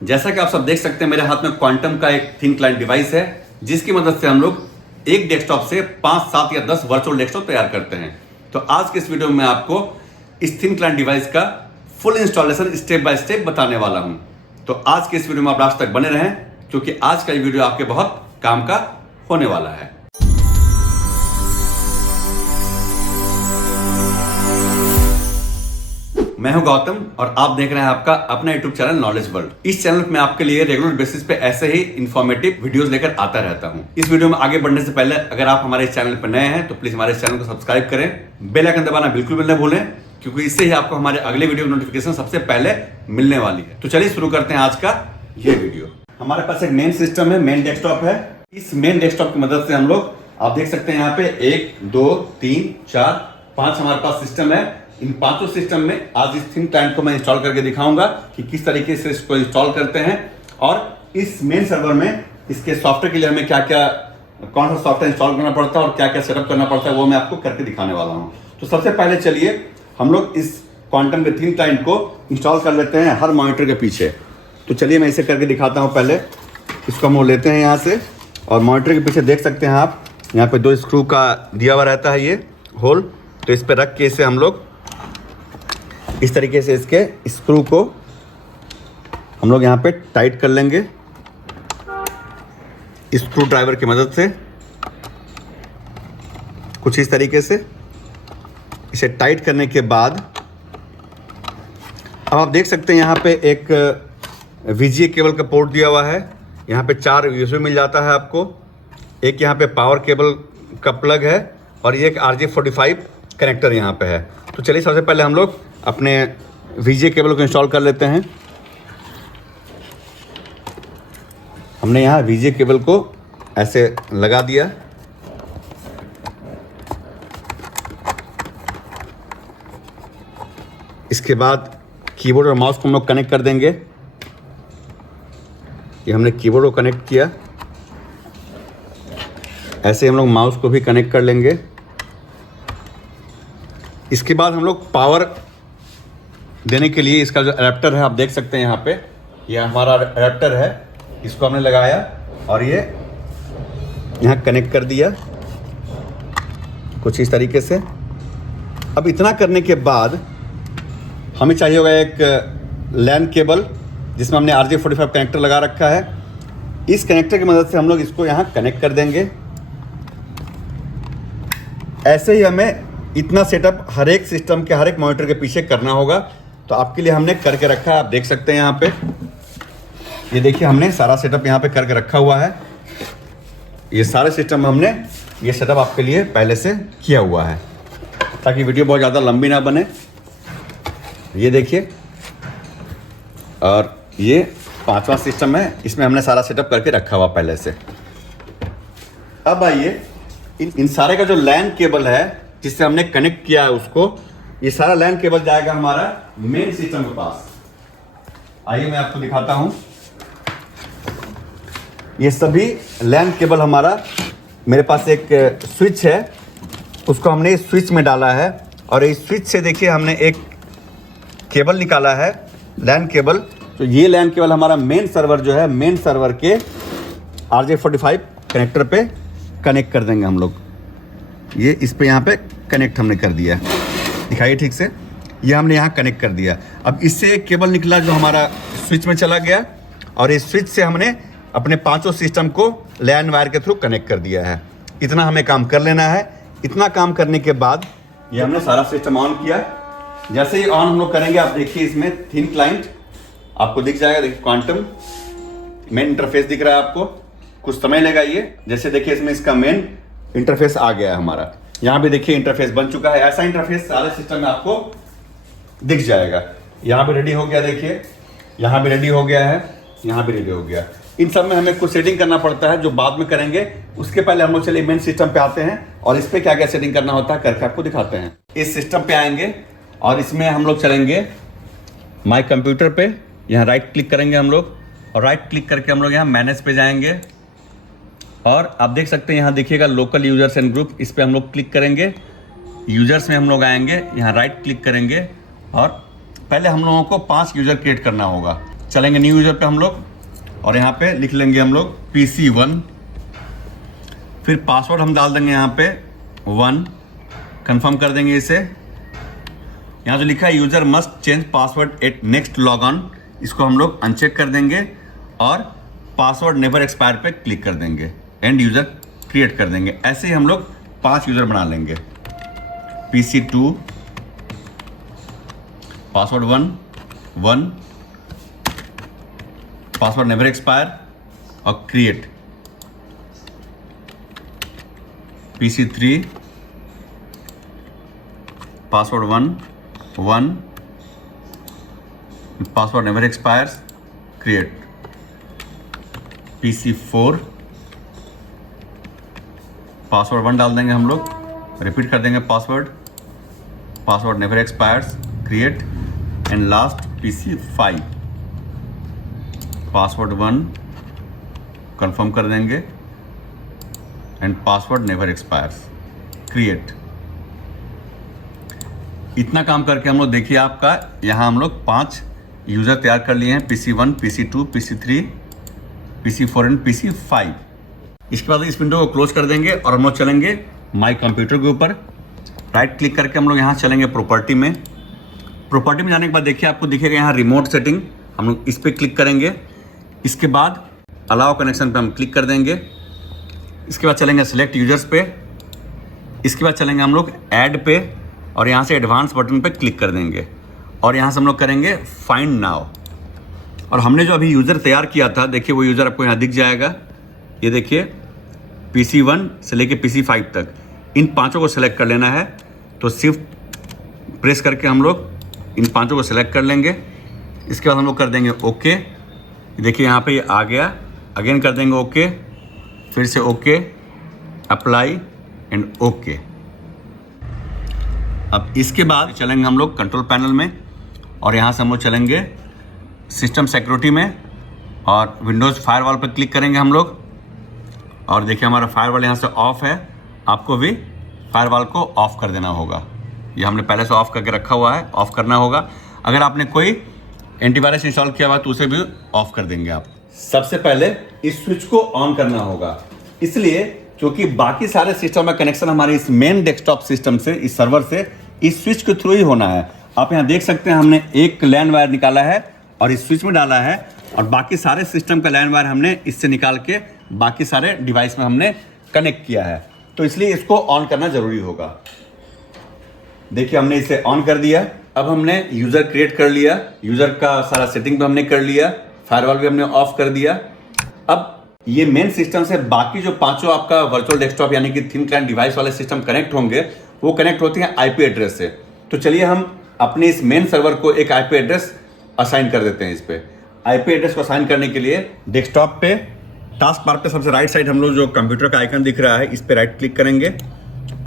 जैसा कि आप सब देख सकते हैं मेरे हाथ में क्वांटम का एक थिन क्लाइंट डिवाइस है, जिसकी मदद से हम लोग एक डेस्कटॉप से 5, 7 या 10 वर्चुअल डेस्कटॉप तैयार करते हैं। तो आज के इस वीडियो में मैं आपको इस थिन क्लाइंट डिवाइस का full installation step by step बताने वाला हूं। तो आज के इस वीडियो में आप लास्ट तक बने रहें, क्योंकि आज का ये वीडियो आपके बहुत काम का होने वाला है। मैं हूं गौतम और आप देख रहे हैं आपका अपना YouTube चैनल नॉलेज वर्ल्ड। इस चैनल में आपके लिए रेगुलर बेसिस पे ऐसे ही इंफॉर्मेटिव वीडियोस लेकर आता रहता हूं। इस वीडियो में आगे बढ़ने से पहले अगर आप हमारे चैनल पर नए हैं तो प्लीज हमारे चैनल को सब्सक्राइब करें, बेल आइकन दबाना बिल्कुल भी न भूलें, क्योंकि इससे ही आपको हमारे अगले वीडियो की नोटिफिकेशन सबसे पहले मिलने वाली है। तो चलिए शुरू करते हैं आज का ये वीडियो। हमारे पास एक मेन सिस्टम है, मेन डेस्कटॉप है। इस मेन डेस्कटॉप की मदद से हम लोग, आप देख सकते हैं यहाँ पे 1, 2, 3, 4, 5 हमारे पास सिस्टम है। इन पांचों सिस्टम में आज इस थिन क्लाइंट को मैं इंस्टॉल करके दिखाऊंगा कि किस तरीके से इसको इंस्टॉल करते हैं, और इस मेन सर्वर में इसके सॉफ्टवेयर के लिए हमें क्या क्या, कौन सा सॉफ्टवेयर इंस्टॉल करना पड़ता है और क्या क्या सेटअप करना पड़ता है, वो मैं आपको करके दिखाने वाला हूँ। तो सबसे पहले चलिए हम लोग इस क्वांटम के थिन क्लाइंट को इंस्टॉल कर लेते हैं हर मॉनिटर के पीछे। तो चलिए मैं इसे करके दिखाता हूँ। पहले इसको हम लेते हैं यहाँ से, और मॉनिटर के पीछे देख सकते हैं आप, यहाँ पे 2 स्क्रू का दिया हुआ रहता है ये होल। तो इस पर रख के इसे हम लोग इस तरीके से इसके स्क्रू को हम लोग यहाँ पे टाइट कर लेंगे स्क्रू ड्राइवर की मदद से। कुछ इस तरीके से इसे टाइट करने के बाद अब आप देख सकते हैं यहाँ पे एक VGA केबल का पोर्ट दिया हुआ है। यहाँ पे 4 USB मिल जाता है आपको। एक यहाँ पे पावर केबल का प्लग है और ये एक RJ45 कनेक्टर यहाँ पे है। तो चलिए सबसे पहले हम लोग अपने VGA केबल को इंस्टॉल कर लेते हैं। हमने यहाँ VGA केबल को ऐसे लगा दिया। इसके बाद कीबोर्ड और माउस को हम लोग कनेक्ट कर देंगे। ये हमने कीबोर्ड को कनेक्ट किया, ऐसे हम लोग माउस को भी कनेक्ट कर लेंगे। इसके बाद हम लोग पावर देने के लिए इसका जो एडेप्टर है आप देख सकते हैं यहाँ पे, ये हमारा एडेप्टर है, इसको हमने लगाया और ये यहाँ कनेक्ट कर दिया कुछ इस तरीके से। अब इतना करने के बाद हमें चाहिए होगा एक लैन केबल, जिसमें हमने RJ45 कनेक्टर लगा रखा है। इस कनेक्टर की मदद से हम लोग इसको यहाँ कनेक्ट कर देंगे। ऐसे ही हमें इतना सेटअप हर एक सिस्टम के हर एक मॉनिटर के पीछे करना होगा। तो आपके लिए हमने करके रखा है, आप देख सकते हैं यहाँ पे। ये देखिए हमने सारा सेटअप यहाँ पे करके रखा हुआ है। ये सारे सिस्टम हमने ये सेटअप आपके लिए पहले से किया हुआ है, ताकि वीडियो बहुत ज़्यादा लंबी ना बने। ये देखिए, और ये 5वां सिस्टम है, इसमें हमने सारा सेटअप करके रखा हुआ पहले से। अब आइए इन सारे का जो लैन केबल है जिससे हमने कनेक्ट किया है उसको, ये सारा लैन केबल जाएगा हमारा मेन सिस्टम के पास। आइए मैं आपको दिखाता हूं। ये सभी लैन केबल हमारा, मेरे पास एक स्विच है, उसको हमने इस स्विच में डाला है, और इस स्विच से देखिए हमने एक केबल निकाला है, लैन केबल। तो ये लैन केबल हमारा मेन सर्वर जो है, मेन सर्वर के RJ45 कनेक्टर पे कनेक्ट कर देंगे हम लोग। ये इस पे यहाँ पे कनेक्ट हमने कर दिया, दिखाइए ठीक से, ये हमने यहाँ कनेक्ट कर दिया। अब इससे एक केबल निकला जो हमारा स्विच में चला गया, और इस स्विच से हमने अपने 5 सिस्टम को लैन वायर के थ्रू कनेक्ट कर दिया है। इतना हमें काम कर लेना है। इतना काम करने के बाद ये हमने सारा सिस्टम ऑन किया। जैसे ही ऑन हम लोग करेंगे, आप देखिए इसमें थिन क्लाइंट आपको दिख जाएगा। देखिए क्वांटम मेन इंटरफेस दिख रहा है आपको। कुछ समय लेगा ये। जैसे देखिए इसमें इसका मेन इंटरफेस आ गया है हमारा। यहाँ भी देखिए इंटरफेस बन चुका है। ऐसा इंटरफेस सारे सिस्टम में आपको दिख जाएगा। यहाँ भी रेडी हो गया, देखिए यहाँ भी रेडी हो गया है, यहाँ भी रेडी हो गया। इन सब में हमें कुछ सेटिंग करना पड़ता है जो बाद में करेंगे। उसके पहले हम लोग चलिए मेन सिस्टम पे आते हैं और इस पे क्या क्या सेटिंग करना होता है करके आपको दिखाते हैं। इस सिस्टम पे आएंगे और इसमें हम लोग चलेंगे माई कंप्यूटर पे। यहाँ राइट क्लिक करेंगे हम लोग, और राइट क्लिक करके हम लोग यहाँ मैनेज पे जाएंगे, और आप देख सकते हैं यहाँ देखिएगा लोकल यूजर्स एंड ग्रुप। इस पर हम लोग क्लिक करेंगे। यूजर्स में हम लोग आएंगे, यहाँ राइट क्लिक करेंगे, और पहले हम लोगों को 5 यूजर क्रिएट करना होगा। चलेंगे न्यू यूज़र पे हम लोग और यहाँ पे लिख लेंगे हम लोग PC1। फिर पासवर्ड हम डाल देंगे यहाँ पे 1, कंफर्म कर देंगे इसे। यहाँ जो लिखा है user must change password at next log on, इसको हम लोग अनचेक कर देंगे और पासवर्ड नेवर एक्सपायर पे क्लिक कर देंगे, एंड यूज़र क्रिएट कर देंगे। ऐसे ही हम लोग 5 यूज़र बना लेंगे। PC2 password 1 password never expire और create. PC3 password 1 password never expires, create. PC4 password 1 डाल देंगे हम लोग, रिपीट कर देंगे password never expires, create. And last PC5 password 1 confirm कर देंगे and password never expires, create. इतना काम करके हम लोग देखिए आपका यहाँ हम लोग 5 यूज़र तैयार कर लिए हैं, PC1, PC2, PC3, PC4 and PC5। इसके बाद इस विंडो को क्लोज कर देंगे और हम लोग चलेंगे माई कंप्यूटर के ऊपर। राइट क्लिक करके हम लोग यहाँ चलेंगे प्रॉपर्टी में। प्रॉपर्टी में जाने के बाद देखिए आपको दिखेगा यहाँ रिमोट सेटिंग, हम लोग इस पर क्लिक करेंगे। इसके बाद अलाउ कनेक्शन पे हम क्लिक कर देंगे। इसके बाद चलेंगे सेलेक्ट यूजर्स पे। इसके बाद चलेंगे हम लोग ऐड पे और यहाँ से एडवांस बटन पे क्लिक कर देंगे और यहाँ से हम लोग करेंगे फाइंड नाउ। और हमने जो अभी यूज़र तैयार किया था, देखिए वो यूज़र आपको यहाँ दिख जाएगा। ये देखिए PC1 से लेके PC5 तक इन 5 को सेलेक्ट कर लेना है। तो शिफ्ट प्रेस करके हम लोग इन 5 को सेलेक्ट कर लेंगे। इसके बाद हम लोग कर देंगे ओके। देखिए यहाँ पे ये आ गया, अगेन कर देंगे ओके, फिर से ओके, अप्लाई एंड ओके। अब इसके बाद चलेंगे हम लोग कंट्रोल पैनल में और यहाँ से हम लोग चलेंगे सिस्टम सिक्योरिटी में और विंडोज़ फायरवॉल पर क्लिक करेंगे हम लोग। और देखिए हमारा फायरवॉल यहाँ से ऑफ है, आपको भी फायरवॉल को ऑफ कर देना होगा। ये हमने पहले से ऑफ करके रखा हुआ है, ऑफ करना होगा। अगर आपने कोई एंटीवायरस इंस्टॉल किया हुआ तो उसे भी ऑफ कर देंगे आप। सबसे पहले इस स्विच को ऑन करना होगा, इसलिए क्योंकि बाकी सारे सिस्टम में कनेक्शन हमारे इस मेन डेस्कटॉप सिस्टम से, इस सर्वर से, इस स्विच के थ्रू ही होना है। आप यहाँ देख सकते हैं हमने एक लैन वायर निकाला है और इस स्विच में डाला है और बाकी सारे सिस्टम का लैन वायर हमने इससे निकाल के बाकी सारे डिवाइस में हमने कनेक्ट किया है। तो इसलिए इसको ऑन करना जरूरी होगा। देखिए हमने इसे ऑन कर दिया। अब हमने यूज़र क्रिएट कर लिया, यूज़र का सारा सेटिंग भी हमने कर लिया, फायरवॉल भी हमने ऑफ कर दिया। अब ये मेन सिस्टम से बाकी जो 5 आपका वर्चुअल डेस्कटॉप यानी कि थिन क्लाइंट डिवाइस वाले सिस्टम कनेक्ट होंगे, वो कनेक्ट होते हैं IP एड्रेस से। तो चलिए हम अपने इस मेन सर्वर को एक IP एड्रेस असाइन कर देते हैं। इस पे IP एड्रेस को असाइन करने के लिए डेस्कटॉप पे टास्क बार पे सबसे राइट साइड हम लोग जो कंप्यूटर का आइकन दिख रहा है, इस पे राइट क्लिक करेंगे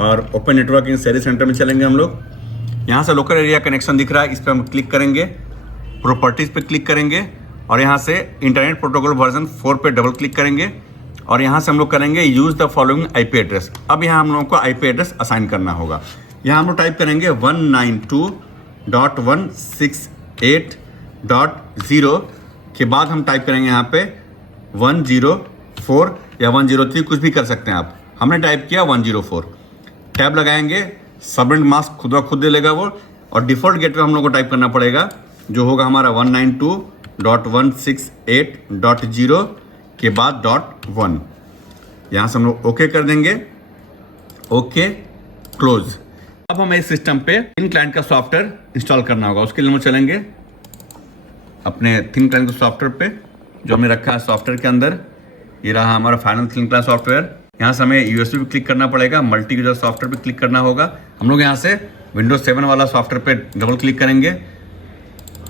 और open network and sharing centre में चलेंगे हम लोग। यहाँ से लोकल एरिया कनेक्शन दिख रहा है, इस पर हम क्लिक करेंगे, प्रॉपर्टीज़ पे क्लिक करेंगे और यहाँ से इंटरनेट प्रोटोकॉल वर्जन 4 पे डबल क्लिक करेंगे और यहाँ से हम लोग करेंगे use the following IP address. अब यहाँ हम लोगों को IP एड्रेस असाइन करना होगा। यहाँ हम लोग टाइप करेंगे 192.168.0 के बाद हम टाइप करेंगे यहाँ पे 104 या 103, कुछ भी कर सकते हैं आप। हमने टाइप किया 104, टैब लगाएंगे, सबनेट मास्क खुद ब खुद दे लेगा वो, और डिफ़ॉल्ट गेटवे हम लोग को टाइप करना पड़ेगा जो होगा हमारा 192.168.0 के बाद .1। यहाँ से हम लोग ओके कर देंगे, ओके क्लोज। अब हमें इस सिस्टम पे थिन क्लाइंट का सॉफ्टवेयर इंस्टॉल करना होगा। उसके लिए हम चलेंगे अपने थिन क्लाइंट के सॉफ्टवेयर पे जो हमने रखा है सॉफ्टवेयर के अंदर। ये रहा हमारा फाइनल थिन क्लाइंट सॉफ्टवेयर। यहाँ से हमें USB पे क्लिक करना पड़ेगा, मल्टी यूजर सॉफ्टवेयर पे क्लिक करना होगा। हम लोग यहाँ से विंडोज 7 वाला सॉफ्टवेयर पे डबल क्लिक करेंगे,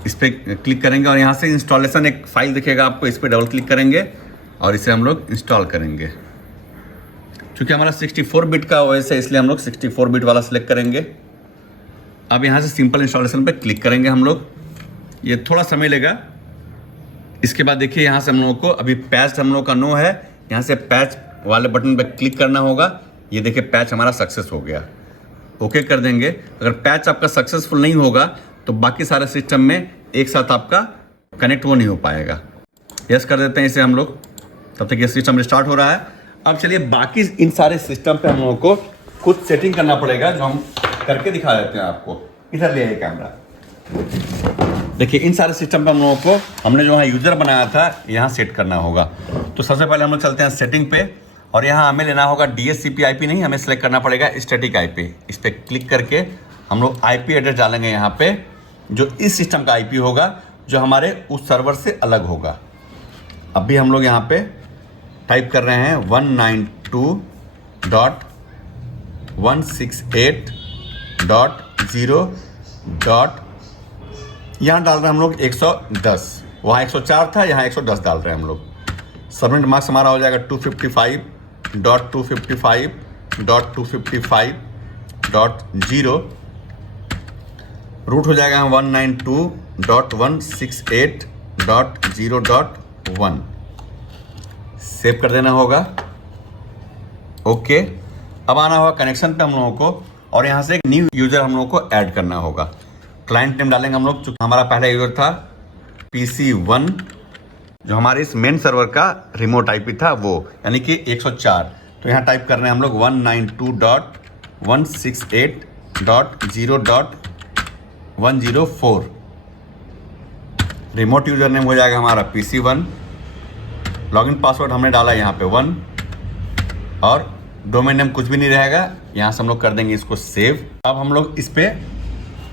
इस पर क्लिक करेंगे और यहाँ से इंस्टॉलेशन एक फाइल दिखेगा आपको, इस पर डबल क्लिक करेंगे और इसे हम लोग इंस्टॉल करेंगे। क्योंकि हमारा 64 बिट का OS है, इसलिए हम लोग 64 बिट वाला सिलेक्ट करेंगे। अब यहाँ से सिंपल इंस्टॉलेशन पे क्लिक करेंगे हम लोग, ये थोड़ा समय लेगा। इसके बाद देखिए यहाँ से हम लोगों को अभी पैच हम लोग का नो है, यहाँ से पैच वाले बटन पे क्लिक करना होगा। ये देखिए पैच हमारा सक्सेस हो गया, ओके कर देंगे। अगर पैच आपका सक्सेसफुल नहीं होगा तो बाकी सारे सिस्टम में एक साथ आपका कनेक्ट वो नहीं हो पाएगा। यस कर देते हैं इसे हम लोग, तब तक ये सिस्टम स्टार्ट हो रहा है। अब चलिए बाकी इन सारे सिस्टम पे हम लोगों को कुछ सेटिंग करना पड़ेगा, जो हम करके दिखा देते हैं आपको। इधर ले आइए कैमरा। देखिए इन सारे सिस्टम पे हम लोगों को हमने जो यहाँ यूज़र बनाया था यहाँ सेट करना होगा। तो सबसे पहले हम लोग चलते हैं सेटिंग पे, और यहाँ हमें लेना होगा DHCP IP नहीं, हमें सेलेक्ट करना पड़ेगा स्टैटिक IP। इस पर क्लिक करके हम लोग IP एड्रेस डालेंगे यहाँ पे, जो इस सिस्टम का IP होगा, जो हमारे उस सर्वर से अलग होगा। अभी हम लोग यहाँ पे टाइप कर रहे हैं 192.168.0. यहाँ डाल रहे हैं हम लोग 110, वहाँ 104 था, यहाँ 110 डाल रहे हैं हम लोग। सबमिट मार्क्स हमारा हो जाएगा 255.255.255.0। रूट हो जाएगा 192.168.0.1। सेव कर देना होगा। ओके, अब आना होगा कनेक्शन पे हम लोगों को, और यहाँ से एक न्यू यूज़र हम लोगों को ऐड करना होगा। क्लाइंट नेम डालेंगे हम लोग, चूँकि हमारा पहला यूज़र था PC1, जो हमारे इस मेन सर्वर का रिमोट IP था वो, यानी कि 104। तो यहाँ टाइप कर रहे हैं हम लोग 192.168.0.104। रिमोट यूज़र नेम हो जाएगा हमारा PC1। लॉगिन पासवर्ड हमने डाला यहाँ पे 1, और डोमेन नेम कुछ भी नहीं रहेगा। यहाँ से हम लोग कर देंगे इसको सेव। अब हम लोग इस पर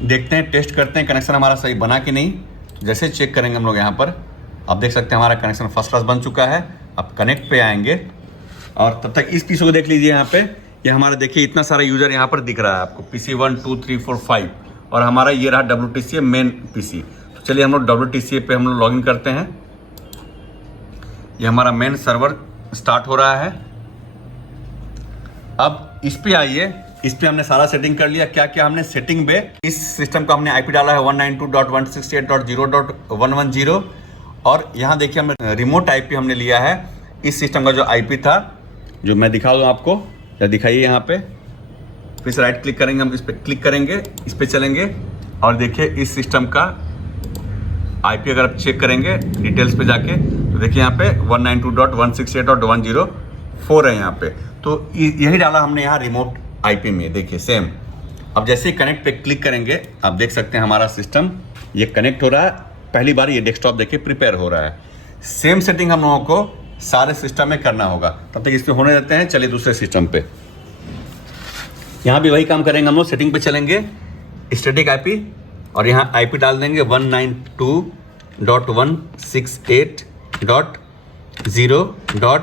देखते हैं, टेस्ट करते हैं कनेक्शन हमारा सही बना कि नहीं। जैसे चेक करेंगे हम लोग यहाँ पर, आप देख सकते हैं हमारा कनेक्शन फर्स्ट क्लास बन चुका है। अब कनेक्ट पे आएंगे, और तब तक इस पीसी को देख लीजिए। यहाँ पे ये हमारा देखिए इतना सारा यूज़र यहाँ पर दिख रहा है आपको, PC1 2 3 4 5, और हमारा ये रहा WTCA मेन PC। तो चलिए हम लोग WTCA पे हम लोग लॉगिन करते हैं। ये हमारा मेन सर्वर स्टार्ट हो रहा है। अब इस पे आइए, इस पे हमने सारा सेटिंग कर लिया। क्या क्या हमने सेटिंग पे, इस सिस्टम का हमने IP डाला है 192.168.0.110, और यहाँ देखिए हमने रिमोट IP हमने लिया है इस सिस्टम का जो IP था, जो मैं दिखा दूँ आपको। या दिखाइए यहाँ पे, फिर से राइट क्लिक करेंगे, हम इस पर क्लिक करेंगे, इस पर चलेंगे, और देखिए इस सिस्टम का IP अगर आप चेक करेंगे डिटेल्स पे जाके, तो देखिए यहाँ पे 192.168.104 है यहाँ पे। तो यही डाला हमने यहाँ रिमोट IP में, देखिए सेम। अब जैसे ही कनेक्ट पे क्लिक करेंगे, आप देख सकते हैं हमारा सिस्टम ये कनेक्ट हो रहा है। पहली बार ये डेस्कटॉप देखिए प्रिपेयर हो रहा है। सेम सेटिंग हम लोगों को सारे सिस्टम में करना होगा। तब तक इस पे होने देते हैं, चलिए दूसरे सिस्टम पे। यहाँ भी वही काम करेंगे हम लोग। सेटिंग पे चलेंगे, स्टैटिक IP, और यहाँ IP डाल देंगे 192.168.0.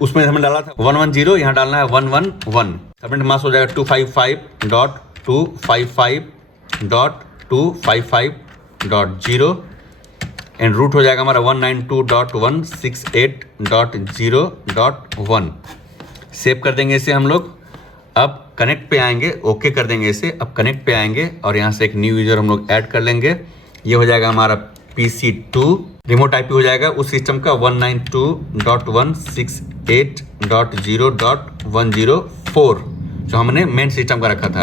उसमें हमने डाला था 110, यहाँ डालना है 111। सबमिट मार्क्स हो जाएगा 255.255.255.0, एंड रूट हो जाएगा हमारा 192.168.0.1। सेव कर देंगे इसे हम लोग। अब कनेक्ट पे आएंगे, ओके कर देंगे इसे। अब कनेक्ट पे आएंगे, और यहाँ से एक न्यू यूज़र हम लोग ऐड कर लेंगे। ये हो जाएगा हमारा PC2। रिमोट IP हो जाएगा उस सिस्टम का 192.168.0.104, जो हमने मेन सिस्टम का रखा था।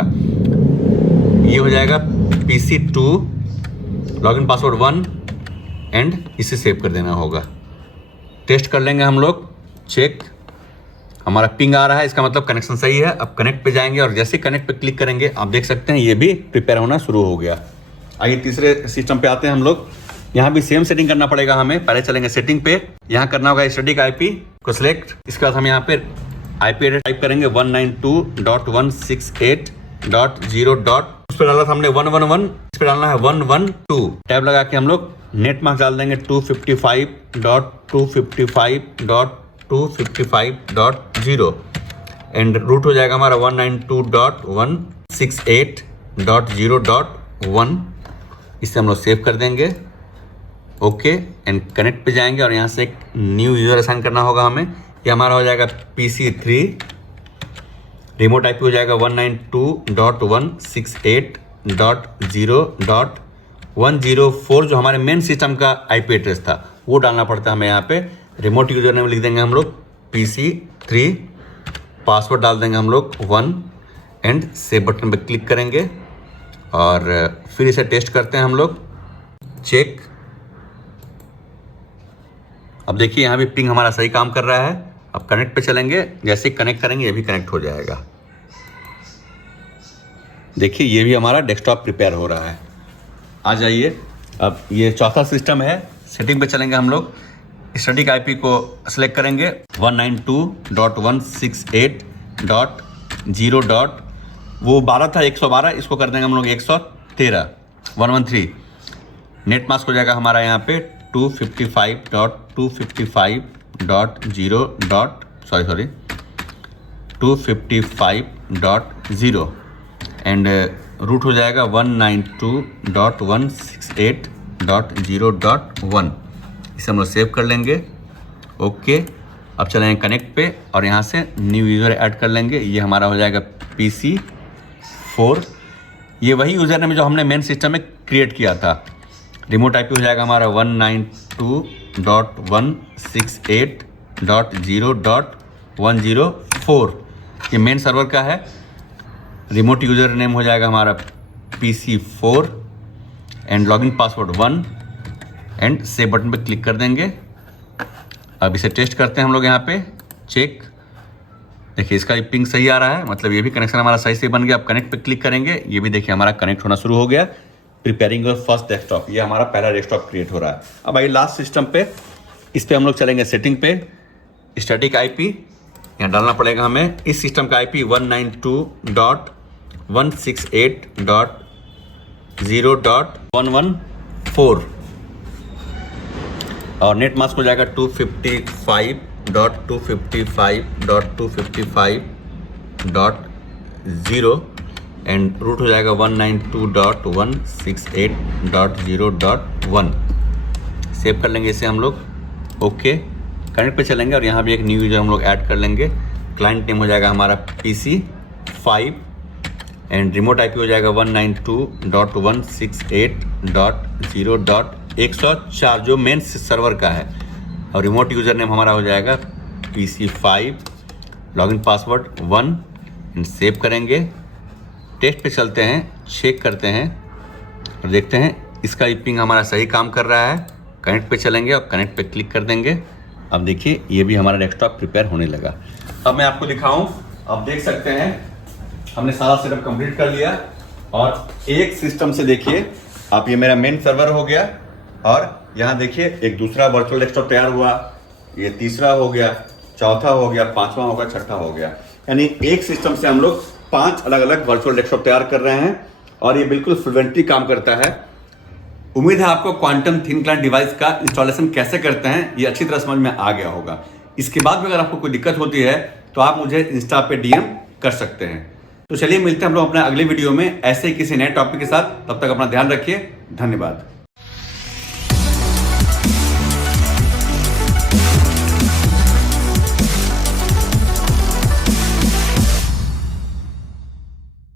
ये हो जाएगा PC2, लॉगिन पासवर्ड 1, एंड इसे सेव कर देना होगा। टेस्ट कर लेंगे हम लोग, चेक। हमारा पिंग आ रहा है, इसका मतलब कनेक्शन सही है। अब कनेक्ट पे जाएंगे, और जैसे कनेक्ट पे क्लिक करेंगे, आप देख सकते हैं ये भी प्रिपेयर होना शुरू हो गया। आइए तीसरे सिस्टम पे आते हैं हम लोग। यहाँ भी सेम सेटिंग करना पड़ेगा हमें। पहले चलेंगे सेटिंग पे, यहाँ करना होगा स्टैटिक IP को सिलेक्ट। इसके बाद हम यहाँ पे IP एड्रेस टाइप करेंगे 192.168.0. उस पर डाला था हमने 111, इस पर डालना है 112। टैब लगा के हम लोग नेट मार्क्स डाल देंगे 255.255.255.0, एंड रूट हो जाएगा हमारा 192.168.0.1। इसे हम लोग सेव कर देंगे, ओके, एंड कनेक्ट पे जाएंगे, और यहाँ से एक न्यू यूज़र असाइन करना होगा हमें। ये हमारा हो जाएगा PC3। रिमोट IP हो जाएगा 192.168.0.104, जो हमारे मेन सिस्टम का IP एड्रेस था, वो डालना पड़ता है हमें यहाँ पे। रिमोट यूज़र नेम लिख देंगे हम लोग PC3, पासवर्ड डाल देंगे हम लोग 1, एंड सेव बटन पे क्लिक करेंगे, और फिर इसे टेस्ट करते हैं हम लोग, चेक। अब देखिए यहाँ भी पिंग हमारा सही काम कर रहा है। अब कनेक्ट पे चलेंगे, जैसे ही कनेक्ट करेंगे ये भी कनेक्ट हो जाएगा। देखिए ये भी हमारा डेस्कटॉप प्रिपेयर हो रहा है। आ जाइए, अब ये चौथा सिस्टम है। सेटिंग पे चलेंगे हम लोग, स्टैटिक आईपी को सेलेक्ट करेंगे 192.168.0. वो 12 था, 112, इसको कर देंगे हम लोग 113, 113। नेट मास्क हो जाएगा हमारा यहाँ पे 255.255.0 एंड रूट हो जाएगा 192.168.0.1। इसे हम लोग सेव कर लेंगे। ओके, अब चलेंगे कनेक्ट पे और यहाँ से न्यू यूज़र ऐड कर लेंगे। ये हमारा हो जाएगा PC4। ये वही यूज़र नेम जो हमने मेन सिस्टम में क्रिएट किया था। रिमोट आईपी हो जाएगा हमारा 192.168.0.104। ये मेन सर्वर का है। रिमोट यूज़र नेम हो जाएगा हमारा PC4 and login password 1 and save button पे क्लिक कर देंगे। अब इसे टेस्ट करते हैं हम लोग यहाँ पे, चेक। देखिए इसका भी पिंग सही आ रहा है, मतलब ये भी कनेक्शन हमारा सही से बन गया। अब कनेक्ट पे क्लिक करेंगे, ये भी देखिए हमारा कनेक्ट होना शुरू हो गया। प्रिपेयरिंग योर फर्स्ट डेस्कटॉप, ये हमारा पहला डेस्कटॉप क्रिएट हो रहा है। अब आइए लास्ट सिस्टम पे, इस पे हम लोग चलेंगे सेटिंग पे, स्टैटिक आईपी यहाँ डालना पड़ेगा हमें। इस सिस्टम का आईपी 192.168.0.114 और नेट मास्क हो जाएगा 255.255.255.0 एंड रूट हो जाएगा 192.168.0.1। सेव कर लेंगे इसे हम लोग। ओके, कनेक्ट पे चलेंगे और यहाँ भी एक न्यू यूजर हम लोग ऐड कर लेंगे। क्लाइंट नेम हो जाएगा हमारा PC5 एंड रिमोट आईपी हो जाएगा 192.168.0.104 जो मेन सर्वर का है। और रिमोट यूज़र नेम हमारा हो जाएगा PC5, login password 1 and save करेंगे। टेस्ट पे चलते हैं, चेक करते हैं और देखते हैं इसका पिंग हमारा सही काम कर रहा है। कनेक्ट पे चलेंगे और कनेक्ट पे क्लिक कर देंगे। अब देखिए ये भी हमारा डेस्कटॉप प्रिपेयर होने लगा। अब मैं आपको दिखाऊं, आप देख सकते हैं हमने सारा सेटअप कंप्लीट कर लिया और एक सिस्टम से देखिए आप, ये मेरा मेन सर्वर हो गया और यहाँ देखिए एक दूसरा वर्चुअल डेस्कटॉप तैयार हुआ, ये तीसरा हो गया, चौथा हो गया, पांचवा हो गया, छठा हो गया। यानी एक सिस्टम से हम लोग 5 अलग अलग वर्चुअल डेस्कटॉप तैयार कर रहे हैं और ये बिल्कुल फ्लुएंटली काम करता है। उम्मीद है आपको क्वांटम थिन क्लाइंट डिवाइस का इंस्टॉलेशन कैसे करते हैं ये अच्छी तरह समझ में आ गया होगा। इसके बाद भी अगर आपको कोई दिक्कत होती है तो आप मुझे इंस्टा पे DM कर सकते हैं। तो चलिए मिलते हैं हम लोग अपने अगले वीडियो में ऐसे ही किसी नए टॉपिक के साथ। तब तक अपना ध्यान रखिए। धन्यवाद।